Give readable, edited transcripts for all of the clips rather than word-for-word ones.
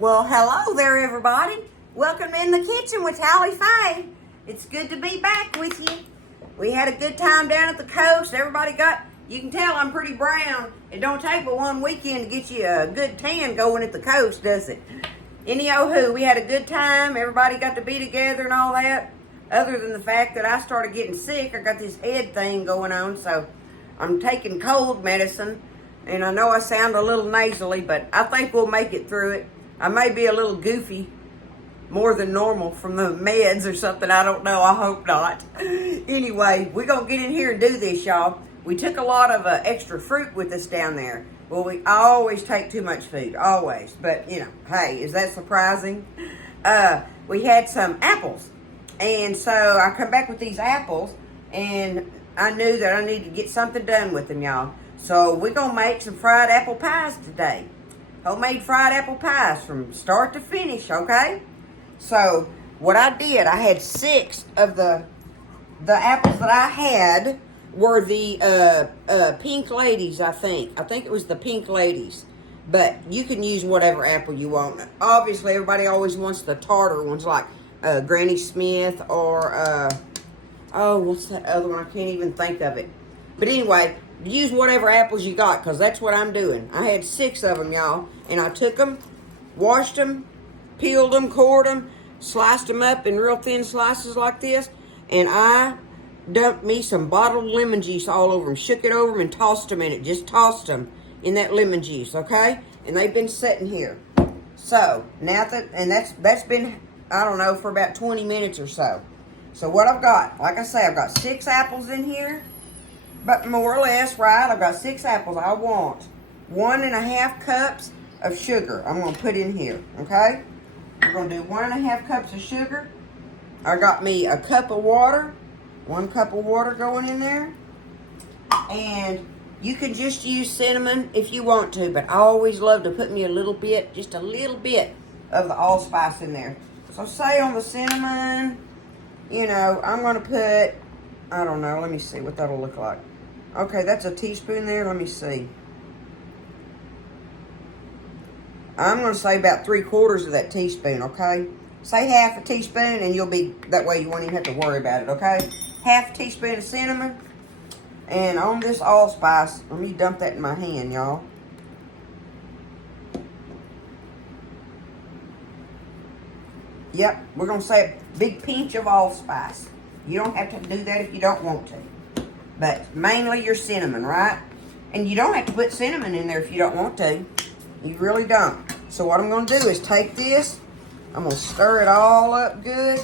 Well, hello there, everybody. Welcome in the kitchen with Hallie Faye. It's good to be back with you. We had a good time down at the coast. Everybody you can tell I'm pretty brown. It don't take but one weekend to get you a good tan going at the coast, does it? Anywho, we had a good time. Everybody got to be together and all that. Other than the fact that I started getting sick, I got this head thing going on, so I'm taking cold medicine. And I know I sound a little nasally, but I think we'll make it through it. I may be a little goofy, more than normal from the meds or something. I don't know. I hope not. Anyway, we're going to get in here and do this, y'all. We took a lot of extra fruit with us down there. Well, I always take too much food, always. But, hey, is that surprising? We had some apples. And so I come back with these apples, and I knew that I needed to get something done with them, y'all. So we're going to make some fried apple pies today. Homemade fried apple pies from start to finish, okay? So what I did, I had 6 of the apples that I had were the pink ladies, I think. I think it was the pink ladies. But you can use whatever apple you want. Obviously, everybody always wants the tartar ones like Granny Smith or, what's that other one? I can't even think of it. But anyway, use whatever apples you got, because that's what I'm doing. I had 6 of them, y'all. And I took them, washed them, peeled them, cored them, sliced them up in real thin slices like this. And I dumped me some bottled lemon juice all over them. Shook it over them and tossed them in it. Just tossed them in that lemon juice, okay? And they've been sitting here. So, now that's been, I don't know, for about 20 minutes or so. So what I've got, like I say, I've got 6 apples in here. But more or less, right, I've got 6 apples. I want 1.5 cups of sugar I'm going to put in here, okay? We're going to do 1.5 cups of sugar. I got me a cup of water. 1 cup of water going in there. And you can just use cinnamon if you want to, but I always love to put me a little bit, just a little bit of the allspice in there. So say on the cinnamon, I'm going to put, I don't know, let me see what that'll look like. Okay, that's a teaspoon there. Let me see. I'm going to say about 3/4 of that teaspoon, okay? Say half a teaspoon and you'll be, that way you won't even have to worry about it, okay? Half a teaspoon of cinnamon. And on this allspice, let me dump that in my hand, y'all. Yep, we're going to say a big pinch of allspice. You don't have to do that if you don't want to. But mainly your cinnamon, right? And you don't have to put cinnamon in there if you don't want to. You really don't. So what I'm going to do is take this. I'm going to stir it all up good.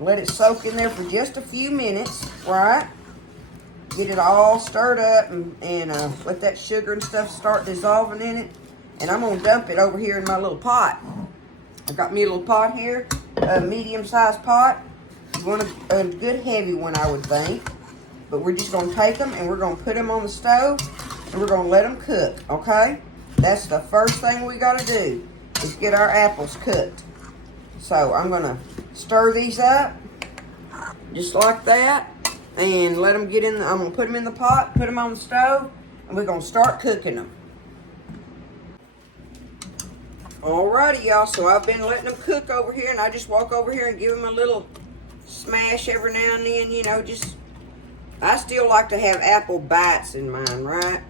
Let it soak in there for just a few minutes, right? Get it all stirred up and let that sugar and stuff start dissolving in it. And I'm going to dump it over here in my little pot. I've got me a little pot here, a medium-sized pot. A good heavy one, I would think. But we're just going to take them and we're going to put them on the stove and we're going to let them cook, okay? That's the first thing we got to do is get our apples cooked. So I'm going to stir these up just like that and let them get in. I'm going to put them in the pot, put them on the stove, and we're going to start cooking them. Alrighty, y'all. So I've been letting them cook over here, and I just walk over here and give them a little smash every now and then, I still like to have apple bites in mine, right?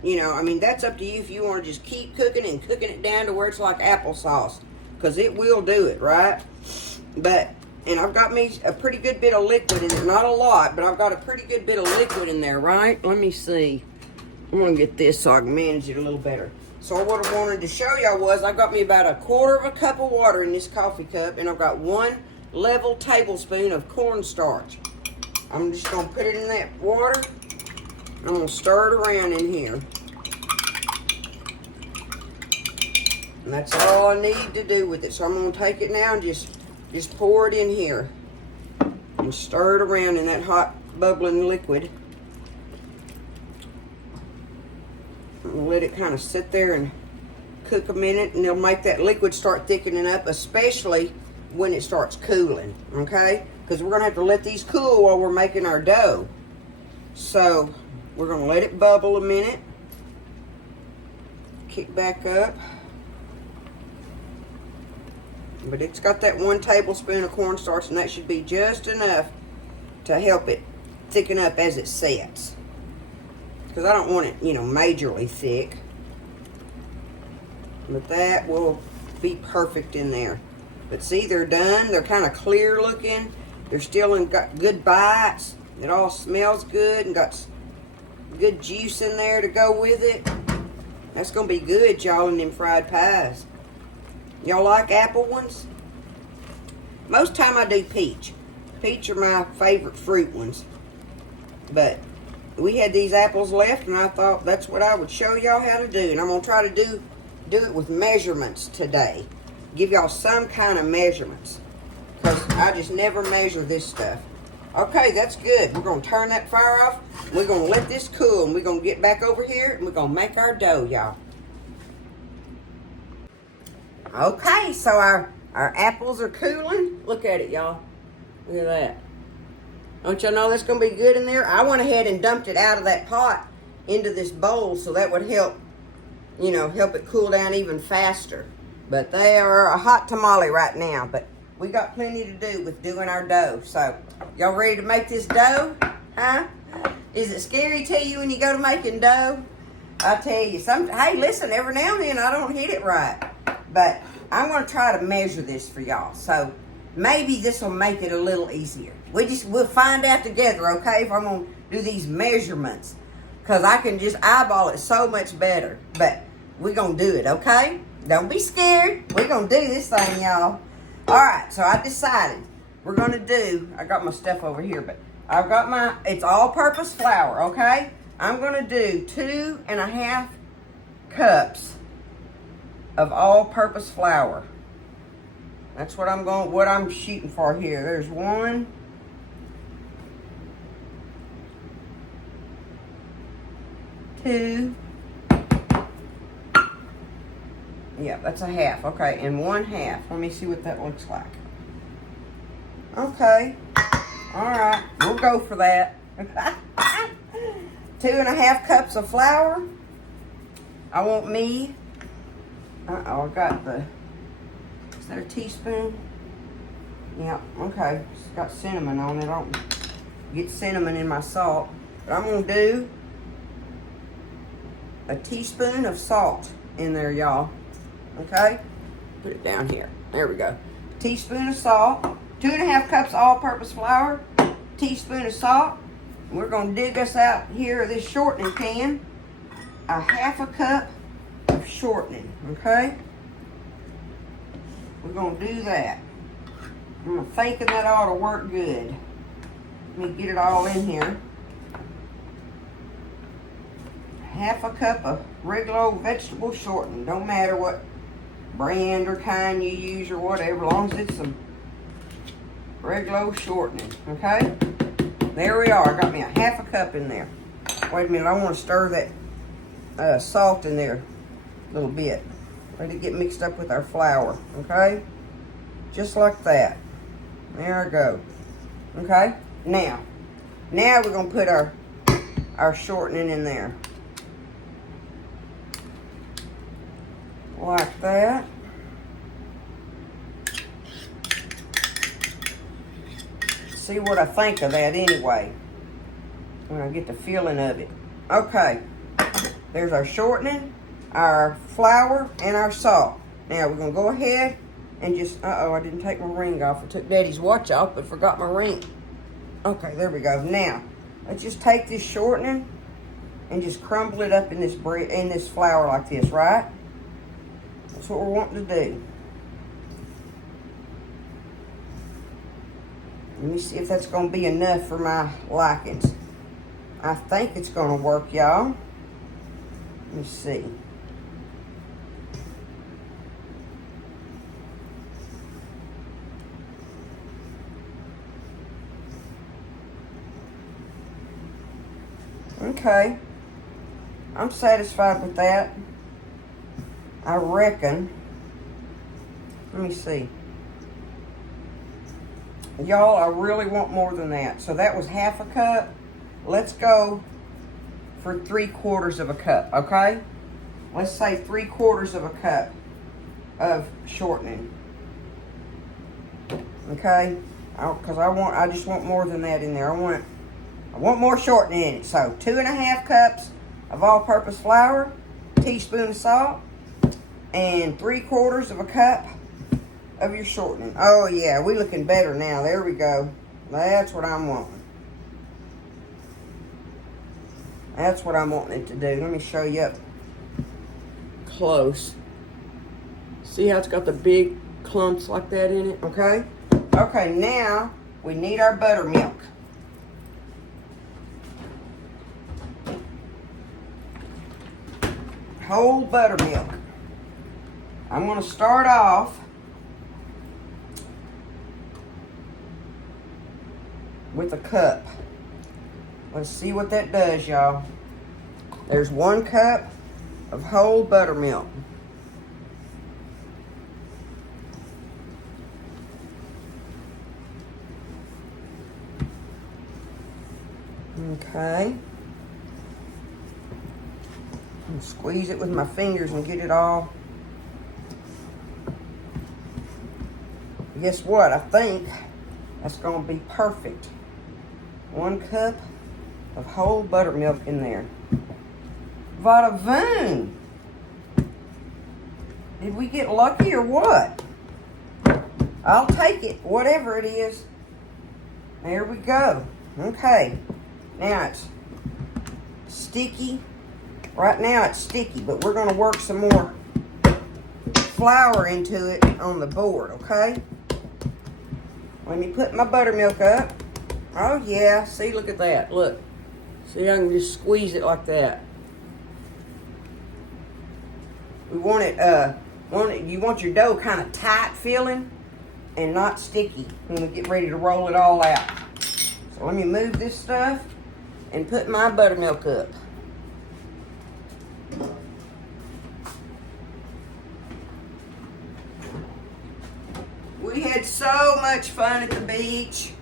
That's up to you if you want to just keep cooking and cooking it down to where it's like applesauce, because it will do it, right? And I've got me a pretty good bit of liquid in there. Not a lot, but I've got a pretty good bit of liquid in there, right? Let me see. I'm going to get this so I can manage it a little better. So what I wanted to show y'all was I got me about 1/4 cup of water in this coffee cup, and I've got 1 level tablespoon of cornstarch. I'm just going to put it in that water. I'm going to stir it around in here. And that's all I need to do with it. So I'm going to take it now and just pour it in here. And stir it around in that hot bubbling liquid. And let it kind of sit there and cook a minute. And it'll make that liquid start thickening up, especially when it starts cooling, okay? Because we're going to have to let these cool while we're making our dough. So we're going to let it bubble a minute. Kick back up. But it's got that 1 tablespoon of cornstarch, and that should be just enough to help it thicken up as it sets. Because I don't want it, you know, majorly thick. But that will be perfect in there. But see, they're done. They're kind of clear looking. They're still got good bites. It all smells good and got good juice in there to go with it. That's going to be good, y'all, in them fried pies. Y'all like apple ones? Most time I do peach. Peach are my favorite fruit ones. But we had these apples left, and I thought that's what I would show y'all how to do. And I'm going to try to do it with measurements today. Give y'all some kind of measurements. Because I just never measure this stuff. Okay, that's good. We're going to turn that fire off. We're going to let this cool. And we're going to get back over here, and we're going to make our dough, y'all. Okay, so our apples are cooling. Look at it, y'all. Look at that. Don't y'all know that's going to be good in there? I went ahead and dumped it out of that pot into this bowl, so that would help, you know, help it cool down even faster. But they are a hot tamale right now. But we got plenty to do with doing our dough. So, y'all ready to make this dough? Huh? Is it scary to you when you go to making dough? I tell you, hey, listen, every now and then I don't hit it right. But I'm going to try to measure this for y'all. So, maybe this will make it a little easier. We'll find out together, okay, if I'm going to do these measurements. Because I can just eyeball it so much better. But we're going to do it, okay? Don't be scared. We're going to do this thing, y'all. All right, so I decided we're going to do, I got my stuff over here, but I've got it's all-purpose flour, okay? I'm going to do 2.5 cups of all-purpose flour. That's what I'm shooting for here. There's 1, 2, yeah, that's 1/2. Okay, and 1/2. Let me see what that looks like. Okay. All right, we'll go for that. 2.5 cups of flour. I want me. I got is that a teaspoon? Yeah, okay. It's got cinnamon on it. I don't get cinnamon in my salt. But I'm going to do a teaspoon of salt in there, y'all. Okay? Put it down here. There we go. Teaspoon of salt. 2.5 cups all-purpose flour. Teaspoon of salt. We're going to dig us out here this shortening pan. 1/2 cup of shortening. Okay? We're going to do that. I'm thinking that ought to work good. Let me get it all in here. 1/2 cup of regular old vegetable shortening. Don't matter what brand or kind you use or whatever, as long as it's some regular old shortening. Okay? There we are. I got me 1/2 cup in there. Wait a minute. I want to stir that salt in there a little bit. Let it get mixed up with our flour. Okay? Just like that. There I go. Okay? Now we're going to put our shortening in there. Like that. See what I think of that anyway, when I get the feeling of it. Okay, there's our shortening, our flour, and our salt. Now we're going to go ahead and just, I didn't take my ring off. I took Daddy's watch off, but forgot my ring. Okay, there we go. Now, let's just take this shortening and just crumble it up in this flour like this, right? That's what we're wanting to do. Let me see if that's going to be enough for my likings. I think it's going to work, y'all. Let me see. Okay. I'm satisfied with that. I reckon. Let me see. Y'all, I really want more than that. So that was 1/2 cup. Let's go for 3/4 cup, okay? Let's say 3/4 cup of shortening. okay? Because I just want more than that in there. I want more shortening in it. So 2½ cups of all-purpose flour, teaspoon of salt, and 3/4 cup of your shortening. Oh yeah, we looking better now. There we go. That's what I'm wanting. That's what I'm wanting it to do. Let me show you up close. See how it's got the big clumps like that in it, okay? Okay, now we need our buttermilk. Whole buttermilk. I'm going to start off with a cup. Let's see what that does, y'all. There's 1 cup of whole buttermilk. Okay. And squeeze it with my fingers and get it all. Guess what? I think that's going to be perfect. 1 cup of whole buttermilk in there. Vada voom! Did we get lucky or what? I'll take it, whatever it is. There we go. Okay. Now it's sticky. Right now it's sticky, but we're going to work some more flour into it on the board, okay? Let me put my buttermilk up. Oh yeah, see, look at that, look. See, I can just squeeze it like that. We want it, you want your dough kind of tight feeling and not sticky when we get ready to roll it all out. So let me move this stuff and put my buttermilk up. We had so much fun at the beach.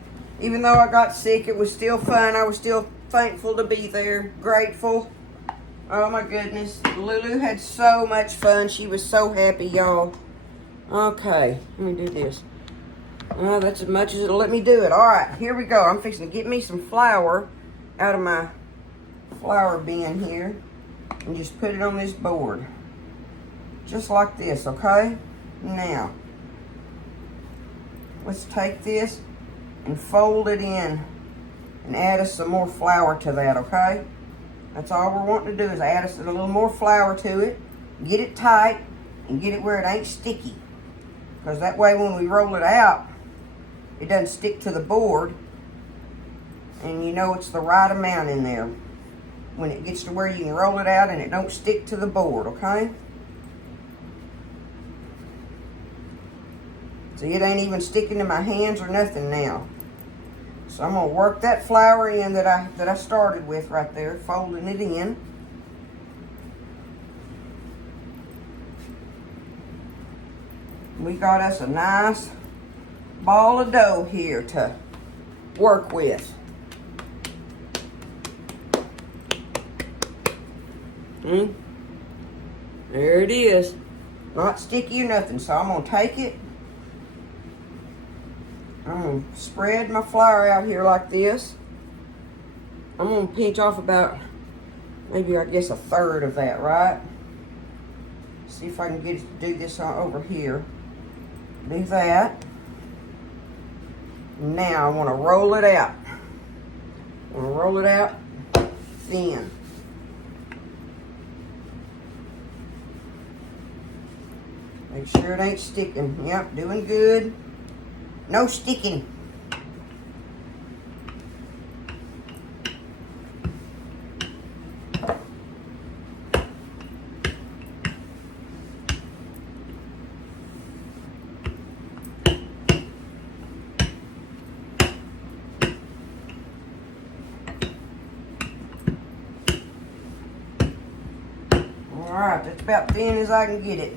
Even though I got sick, it was still fun. I was still thankful to be there, grateful. Oh my goodness. Lulu had so much fun. She was so happy, y'all. Okay, let me do this. Oh, that's as much as it'll let me do it. All right, here we go. I'm fixing to get me some flour out of my flour bin here and just put it on this board. Just like this, okay? Now, let's take this and fold it in and add us some more flour to that, okay? That's all we're wanting to do is add us a little more flour to it, get it tight, and get it where it ain't sticky. Because that way when we roll it out, it doesn't stick to the board, and you know it's the right amount in there. When it gets to where you can roll it out and it don't stick to the board, okay? See, it ain't even sticking to my hands or nothing now. So I'm gonna work that flour in that I started with right there, folding it in. We got us a nice ball of dough here to work with. There it is. Not sticky or nothing. So I'm gonna take it. I'm going to spread my flour out here like this. I'm going to pinch off about, maybe I guess 1/3 of that, right? See if I can get it to do this over here. Do that. Now I want to roll it out. I want to roll it out thin. Make sure it ain't sticking. Yep, doing good. No sticking. Alright, that's about thin as I can get it.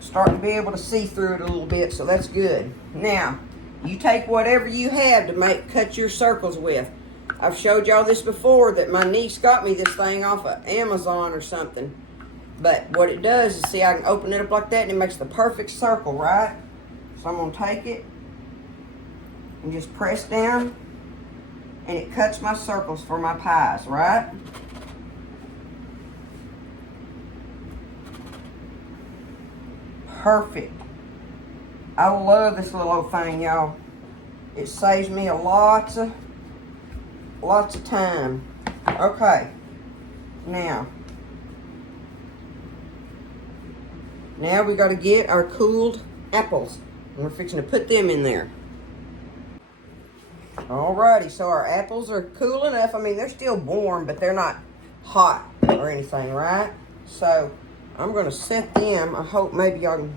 Starting to be able to see through it a little bit, so that's good. Now, you take whatever you have to cut your circles with. I've showed y'all this before that my niece got me this thing off of Amazon or something. But what it does is, see, I can open it up like that and it makes the perfect circle, right? So I'm going to take it and just press down, and it cuts my circles for my pies, right? Perfect. I love this little old thing, y'all. It saves me lots of time. Okay, now we got to get our cooled apples, and we're fixing to put them in there. Alrighty, so our apples are cool enough. I mean, they're still warm, but they're not hot or anything, right? So I'm going to set them. I hope maybe y'all can.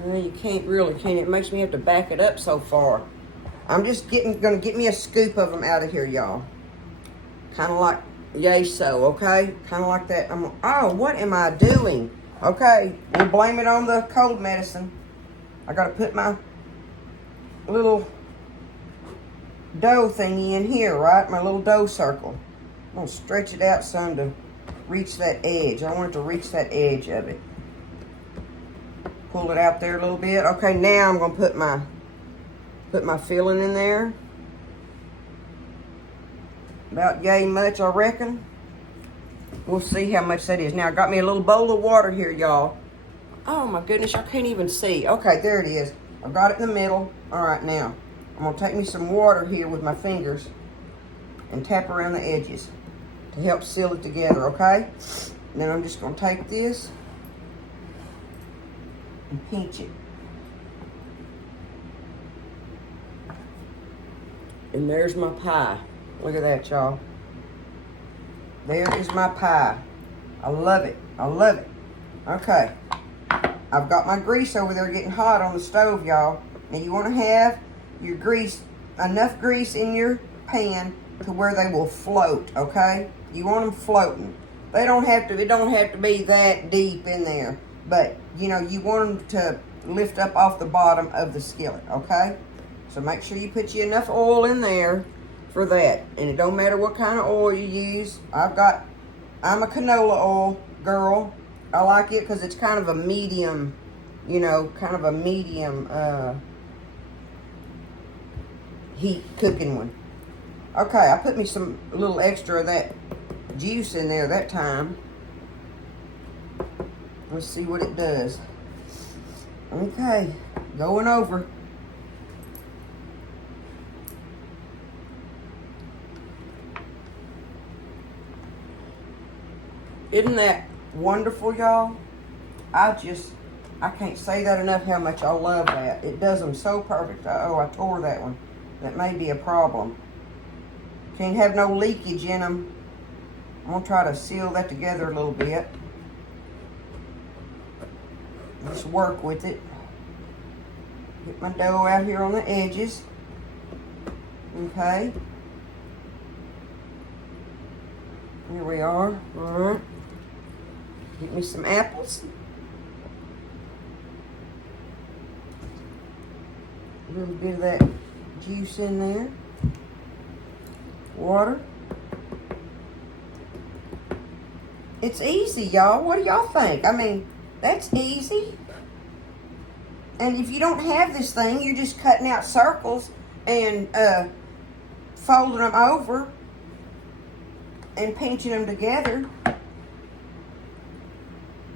Well, you can't really, can it? It makes me have to back it up so far. I'm just going to get me a scoop of them out of here, y'all. Kind of like, yay so, okay? Kind of like that. Oh, what am I doing? Okay, we'll blame it on the cold medicine. I got to put my little dough thingy in here, right? My little dough circle. I'm going to stretch it out some to reach that edge. I want it to reach that edge of it. Pull it out there a little bit. Okay, now I'm going to put my filling in there. About yay much, I reckon. We'll see how much that is. Now, I got me a little bowl of water here, y'all. Oh, my goodness, I can't even see. Okay, there it is. I've got it in the middle. All right, now, I'm going to take me some water here with my fingers and tap around the edges to help seal it together, okay? Then I'm just going to take this and pinch it. And there's my pie. Look at that, y'all. There is my pie. I love it. I love it. Okay. I've got my grease over there getting hot on the stove, y'all. Now you want to have your grease, enough grease in your pan to where they will float, okay? You want them floating. It don't have to be that deep in there. But, you know, you want them to lift up off the bottom of the skillet, okay? So make sure you put you enough oil in there for that. And it don't matter what kind of oil you use. I'm a canola oil girl. I like it because it's kind of a medium, you know, heat cooking one. Okay, I put me some little extra of that juice in there that time. Let's see what it does. Okay, going over. Isn't that wonderful, y'all? I can't say that enough how much I love that. It does them so perfect. Oh, I tore that one. That may be a problem. Can't have no leakage in them. I'm going to try to seal that together a little bit. Just work with it. Get my dough out here on the edges. Okay. Here we are. All right. Get me some apples. A little bit of that juice in there. Water. It's easy, y'all. What do y'all think? I mean, that's easy. And if you don't have this thing, you're just cutting out circles and folding them over and pinching them together.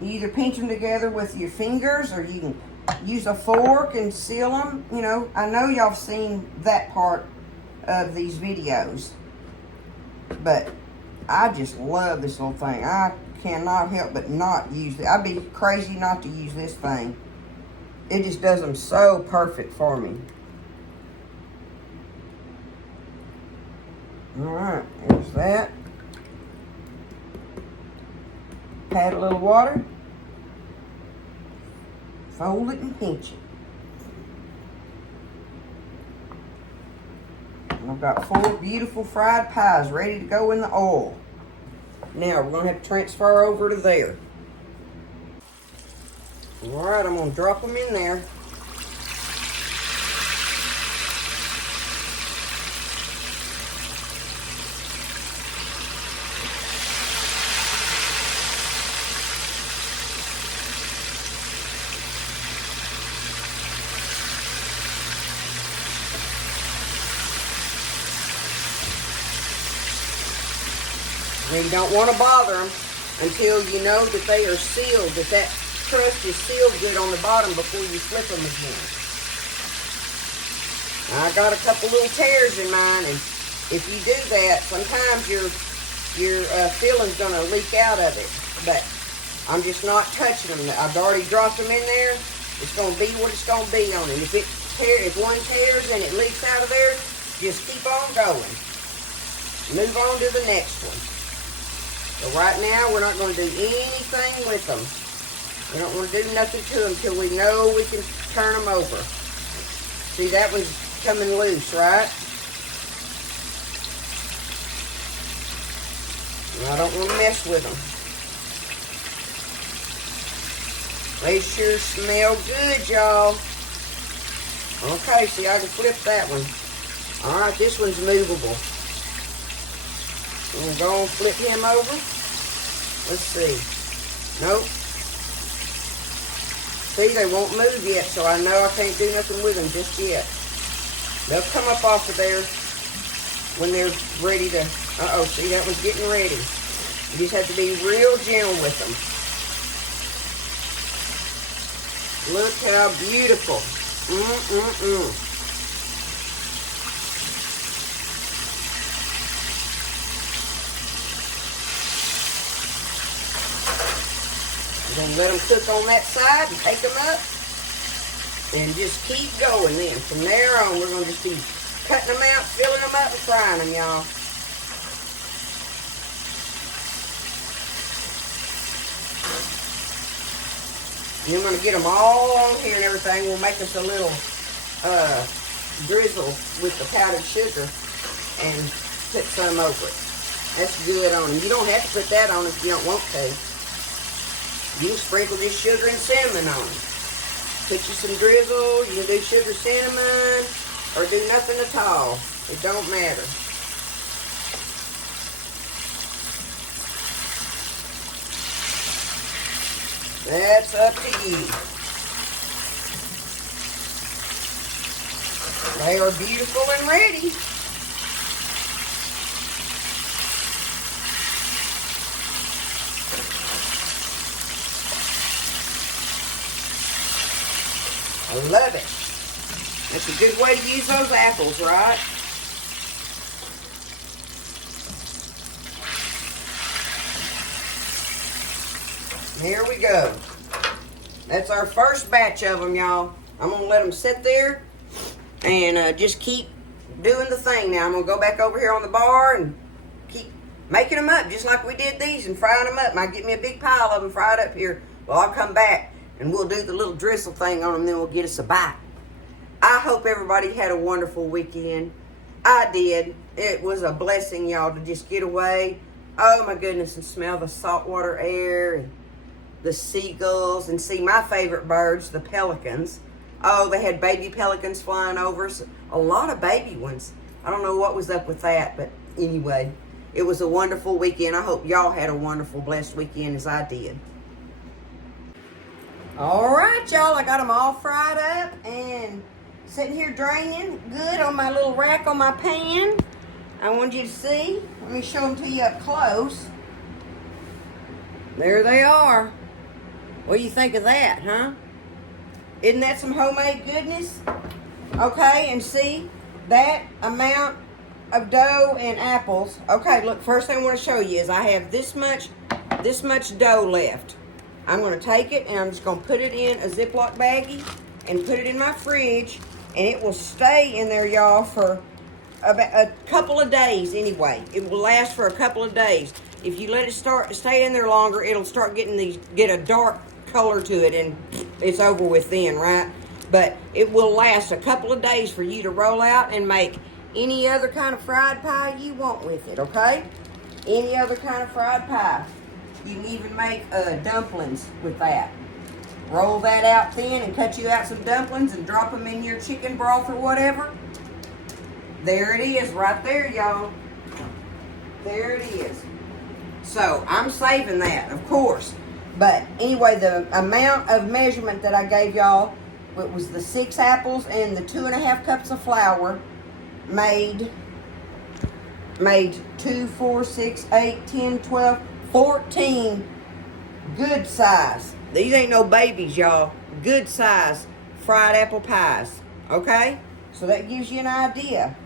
You either pinch them together with your fingers or you can use a fork and seal them. You know, I know y'all have seen that part of these videos. But I just love this little thing. I cannot help but not use it. I'd be crazy not to use this thing. It just does them so perfect for me. Alright, there's that. Add a little water. Fold it and pinch it. And I've got 4 beautiful fried pies ready to go in the oil. Now we're going to have to transfer over to there. Alright, I'm going to drop them in there. And you don't want to bother them until you know that they are sealed, that crust is sealed good on the bottom before you flip them again. I got a couple little tears in mine, and if you do that, sometimes your filling's going to leak out of it. But I'm just not touching them. I've already dropped them in there. It's going to be what it's going to be on it. If one tears and it leaks out of there, just keep on going. Move on to the next one. So right now, we're not going to do anything with them. We don't want to do nothing to them until we know we can turn them over. See, that one's coming loose, right? I don't want to mess with them. They sure smell good, y'all. Okay, see, I can flip that one. All right, this one's movable. I'm going to go and flip him over. Let's see. Nope. See, they won't move yet, so I know I can't do nothing with them just yet. They'll come up off of there when they're ready to... Uh-oh, see, that one's getting ready. You just have to be real gentle with them. Look how beautiful. We're going to let them cook on that side and take them up. And just keep going then. From there on, we're going to just be cutting them out, filling them up, and frying them, y'all. And I'm going to get them all on here and everything. We'll make us a little drizzle with the powdered sugar and put some over it. That's good on them. You don't have to put that on if you don't want to. You can sprinkle this sugar and cinnamon on them. Put you some drizzle. You can do sugar cinnamon or do nothing at all. It don't matter. That's up to you. They are beautiful and ready. I love it. That's a good way to use those apples, right? Here we go. That's our first batch of them, y'all. I'm going to let them sit there and just keep doing the thing now. I'm going to go back over here on the bar and keep making them up just like we did these and frying them up. Might get me a big pile of them fried up here. Well, I'll come back and we'll do the little drizzle thing on them, then we'll get us a bite. I hope everybody had a wonderful weekend. I did. It was a blessing, y'all, to just get away. Oh, my goodness, and smell the saltwater air and the seagulls and see my favorite birds, the pelicans. Oh, they had baby pelicans flying over us. A lot of baby ones. I don't know what was up with that, but anyway, it was a wonderful weekend. I hope y'all had a wonderful, blessed weekend as I did. All right, y'all, I got them all fried up and sitting here draining good on my little rack on my pan. I want you to see. Let me show them to you up close. There they are. What do you think of that, huh? Isn't that some homemade goodness? Okay, and see that amount of dough and apples. Okay, look, first thing I want to show you is I have this much dough left. I'm going to take it and I'm just going to put it in a Ziploc baggie and put it in my fridge, and it will stay in there, y'all, for about a couple of days anyway. It will last for a couple of days. If you let it stay in there longer, it'll start get a dark color to it, and it's over with then, right? But it will last a couple of days for you to roll out and make any other kind of fried pie you want with it, okay? Any other kind of fried pie. You can even make dumplings with that. Roll that out thin and cut you out some dumplings and drop them in your chicken broth or whatever. There it is right there, y'all. There it is. So I'm saving that, of course. But anyway, the amount of measurement that I gave y'all, it was the 6 apples and the 2.5 cups of flour made made 2, 4, 6, 8, 10, 12, 14 good size. These ain't no babies, y'all. Good size fried apple pies. Okay? So that gives you an idea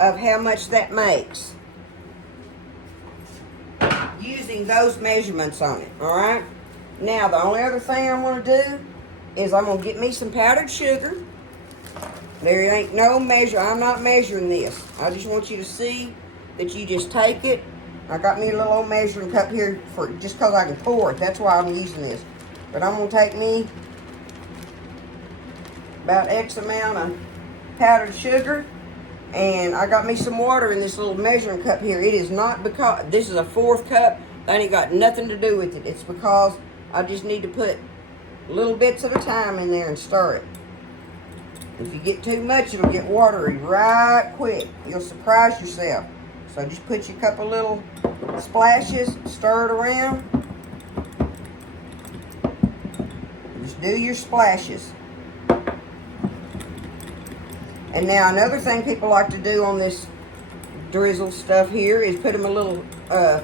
of how much that makes using those measurements on it. Alright? Now, the only other thing I want to do is I'm going to get me some powdered sugar. There ain't no measure. I'm not measuring this. I just want you to see that you just take it. I got me a little old measuring cup here for just because I can pour it. That's why I'm using this. But I'm going to take me about X amount of powdered sugar. And I got me some water in this little measuring cup here. It is not because this is a 4th cup. That ain't got nothing to do with it. It's because I just need to put little bits at a time in there and stir it. If you get too much, it'll get watery right quick. You'll surprise yourself. So just put you a couple little splashes, stir it around. Just do your splashes. And now another thing people like to do on this drizzle stuff here is put them a little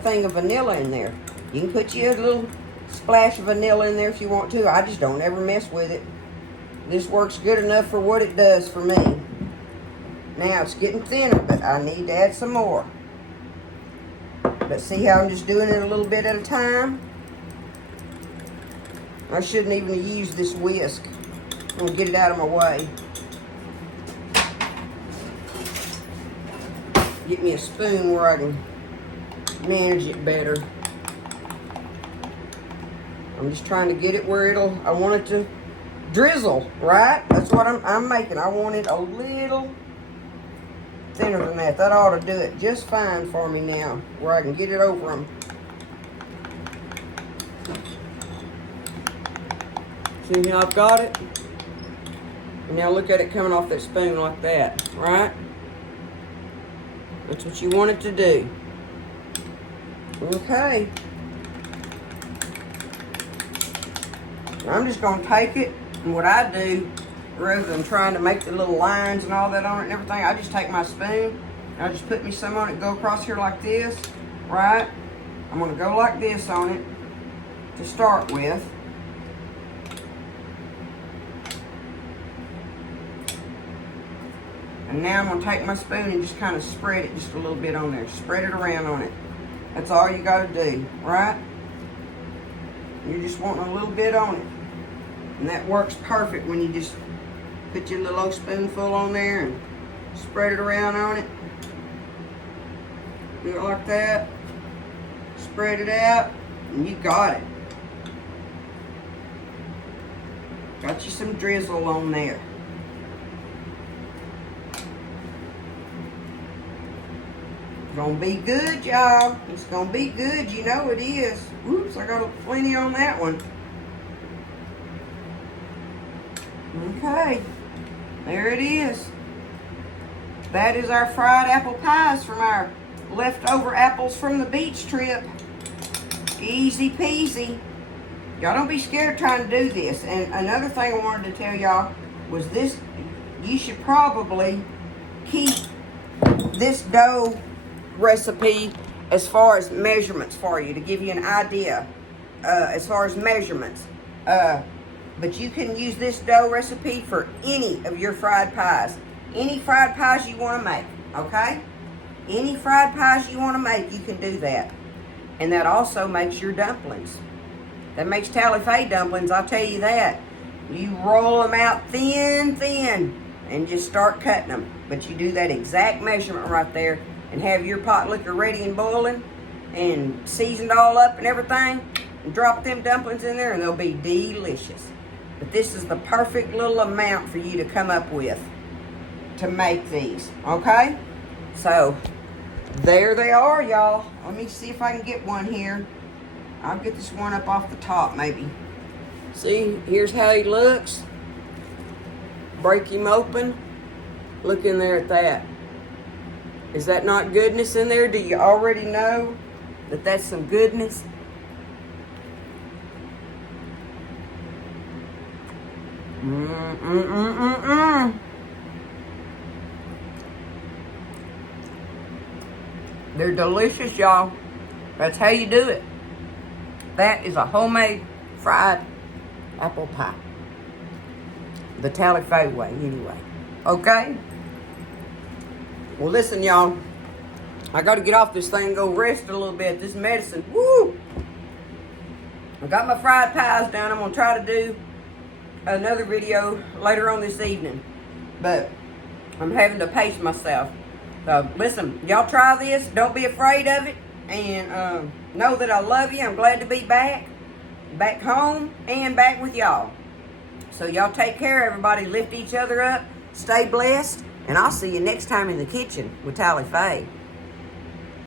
thing of vanilla in there. You can put you a little splash of vanilla in there if you want to. I just don't ever mess with it. This works good enough for what it does for me. Now it's getting thinner, but I need to add some more. But see how I'm just doing it a little bit at a time? I shouldn't even have used this whisk. I'm going to get it out of my way. Get me a spoon where I can manage it better. I'm just trying to get it where I want it to drizzle, right? That's what I'm making. I want it a little thinner than that. That ought to do it just fine for me now, where I can get it over them. See how I've got it? And now look at it coming off that spoon like that, right? That's what you want it to do. Okay. I'm just going to take it, and what I do, rather than trying to make the little lines and all that on it and everything, I just take my spoon, and I just put me some on it, go across here like this, right? I'm going to go like this on it to start with. And now I'm going to take my spoon and just kind of spread it just a little bit on there. Spread it around on it. That's all you got to do, right? You're just wanting a little bit on it. And that works perfect when you just put your little old spoonful on there and spread it around on it. Do it like that. Spread it out, and you got it. Got you some drizzle on there. It's gonna be good, y'all. It's gonna be good, you know it is. Oops, I got plenty on that one. Okay, there it is. That is our fried apple pies from our leftover apples from the beach trip. Easy peasy. Y'all don't be scared of trying to do this. And another thing I wanted to tell y'all was this, you should probably keep this dough recipe as far as measurements for you, to give you an idea as far as measurements. But you can use this dough recipe for any of your fried pies. Any fried pies you want to make, okay? Any fried pies you want to make, you can do that. And that also makes your dumplings. That makes tally-fay dumplings, I'll tell you that. You roll them out thin, and just start cutting them. But you do that exact measurement right there, and have your pot liquor ready and boiling and seasoned all up and everything, and drop them dumplings in there and they'll be delicious. But this is the perfect little amount for you to come up with to make these, okay? So there they are, y'all. Let me see if I can get one here. I'll get this one up off the top maybe. See, here's how he looks. Break him open. Look in there at that. Is that not goodness in there? Do you already know that that's some goodness? They're delicious, y'all. That's how you do it. That is a homemade fried apple pie. The Tally Faye way, anyway. Okay? Well, listen, y'all. I got to get off this thing and go rest a little bit. This medicine, woo! I got my fried pies done. I'm going to try to do another video later on this evening. But I'm having to pace myself. So, listen, y'all try this. Don't be afraid of it. And know that I love you. I'm glad to be back. Back home and back with y'all. So, y'all take care, everybody. Lift each other up. Stay blessed. And I'll see you next time in the kitchen with Tally Faye.